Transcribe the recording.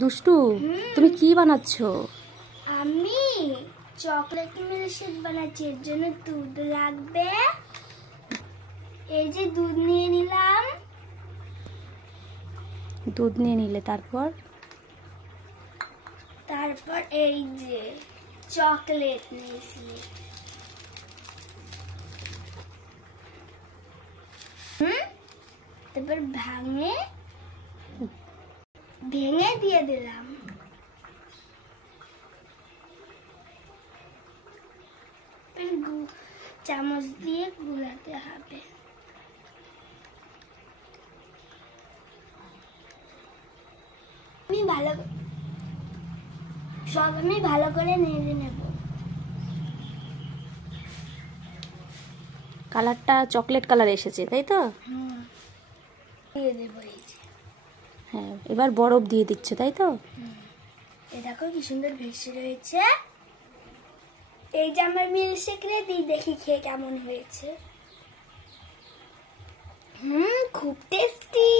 দুষ্টু, তুমি কি বানাচ্ছো? আমি চকলেট মিল্কশেক বানাচ্ছি। এর জন্য দুধ লাগবে। এই যে দুধ নিয়ে নিলাম। দুধ নিয়ে নিলে তারপর এই যে চকলেট নিয়েছি। তারপর ভেঙে দিয়ে দিলাম। চামচ দিয়ে গুলাতে হবে। আমি ভালো করে নেড়ে নেব। কালারটা চকলেট কালার এসেছে, তাই তো? দিয়ে দেবো। এই যে হ্যাঁ, এবার বরফ দিয়ে দিচ্ছে, তাই তো? এই দেখো কি সুন্দর ভেসে রয়েছে। এই যে আমার মিল্কশেক রেডি। দেখি খেয়ে কেমন হয়েছে। খুব টেস্টি।